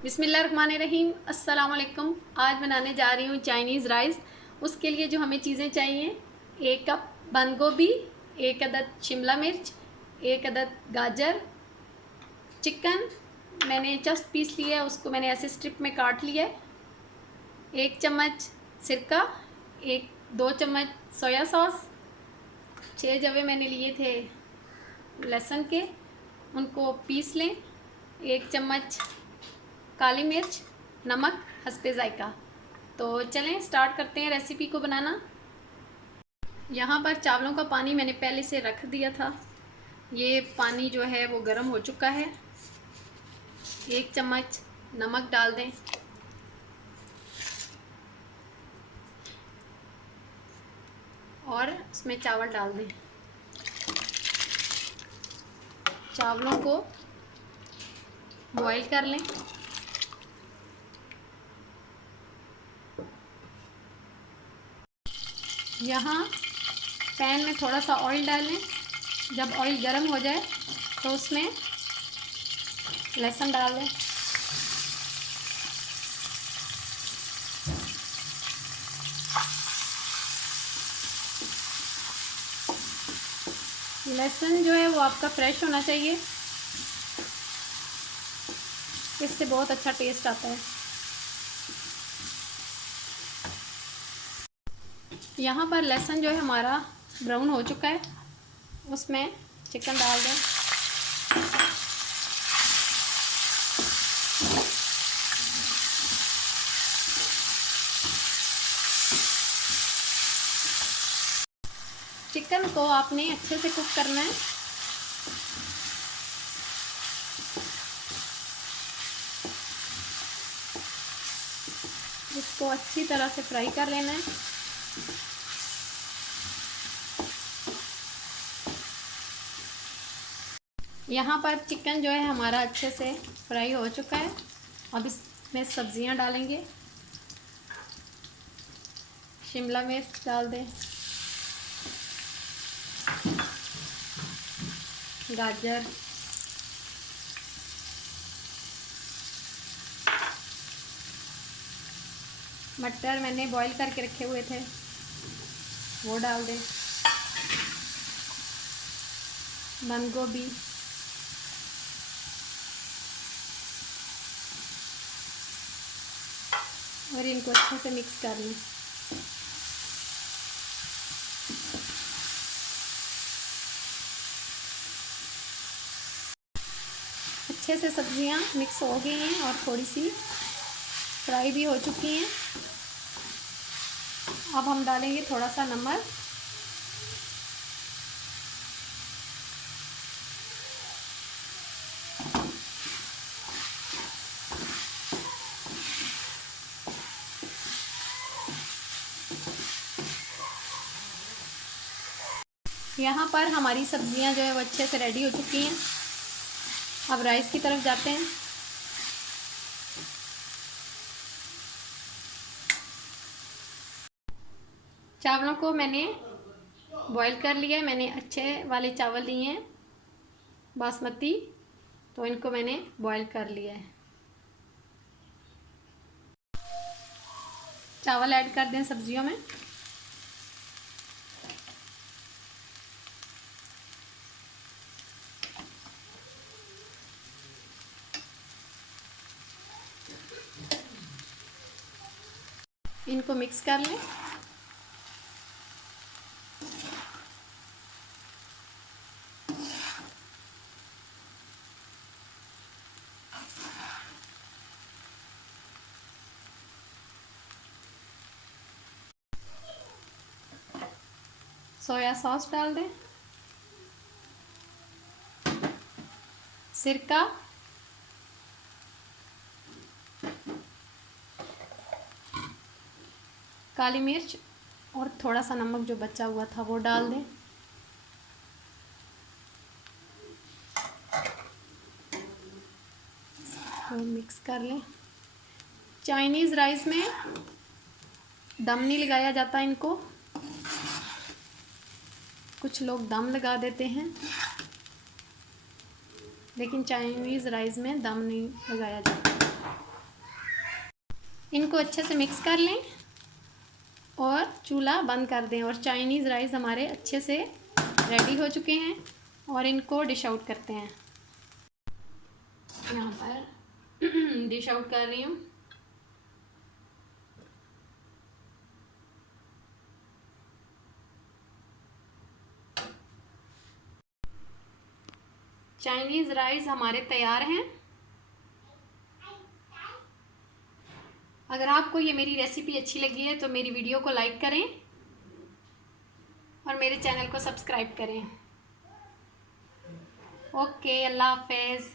बिस्मिल्लाहिर्रहमानिर्रहीम। अस्सलाम वालेकुम। आज बनाने जा रही हूँ चाइनीज़ राइस। उसके लिए जो हमें चीज़ें चाहिए, 1 कप बंद गोभी, 1 अदद शिमला मिर्च, 1 अदद गाजर, चिकन मैंने जस्ट पीस लिया है, उसको मैंने ऐसे स्ट्रिप में काट लिया है, 1 चम्मच सिरका, 1-2 चम्मच सोया सॉस, 6 जवे मैंने लिए थे लहसुन के, उनको पीस लें, 1 चम्मच काली मिर्च, नमक हस्बे ज़ायका। तो चलें स्टार्ट करते हैं रेसिपी को बनाना। यहाँ पर चावलों का पानी मैंने पहले से रख दिया था। ये पानी जो है वो गर्म हो चुका है। 1 चम्मच नमक डाल दें और उसमें चावल डाल दें। चावलों को बॉईल कर लें। यहाँ पैन में थोड़ा सा ऑयल डालें। जब ऑयल गर्म हो जाए तो उसमें लहसुन डाल दें। लहसुन जो है वो आपका फ्रेश होना चाहिए, इससे बहुत अच्छा टेस्ट आता है। यहाँ पर लहसुन जो है हमारा ब्राउन हो चुका है, उसमें चिकन डाल दें। चिकन को आपने अच्छे से कुक करना है। इसको अच्छी तरह से फ्राई कर लेना है। यहाँ पर चिकन जो है हमारा अच्छे से फ्राई हो चुका है। अब इसमें सब्जियां डालेंगे। शिमला मिर्च डाल दें, गाजर, मटर मैंने बॉईल करके रखे हुए थे वो डाल दें, बंद गोभी, और इनको अच्छे से मिक्स कर लें। अच्छे से सब्जियां मिक्स हो गई हैं और थोड़ी सी फ्राई भी हो चुकी हैं। अब हम डालेंगे थोड़ा सा नमक, यहाँ पर हमारी सब्जियां जो है वो अच्छे से रेडी हो चुकी हैं। अब राइस की तरफ जाते हैं। चावलों को मैंने बॉईल कर लिया है। मैंने अच्छे वाले चावल लिए हैं बासमती, तो इनको मैंने बॉईल कर लिया है। चावल ऐड कर दें सब्जियों में। इनको मिक्स कर लें। सोया सॉस डाल दें, सिरका, काली मिर्च और थोड़ा सा नमक जो बचा हुआ था वो डाल दें। और मिक्स कर लें। चाइनीज़ राइस में दम नहीं लगाया जाता इनको, कुछ लोग दम लगा देते हैं, लेकिन चाइनीज़ राइस में दम नहीं लगाया जाता। इनको अच्छे से मिक्स कर लें और चूल्हा बंद कर दें। और चाइनीज़ राइस हमारे अच्छे से रेडी हो चुके हैं और इनको डिश आउट करते हैं। यहाँ पर डिश आउट कर रही हूँ। चाइनीज़ राइस हमारे तैयार हैं। अगर आपको ये मेरी रेसिपी अच्छी लगी है तो मेरी वीडियो को लाइक करें और मेरे चैनल को सब्सक्राइब करें। ओके, अल्लाह हाफ़िज़।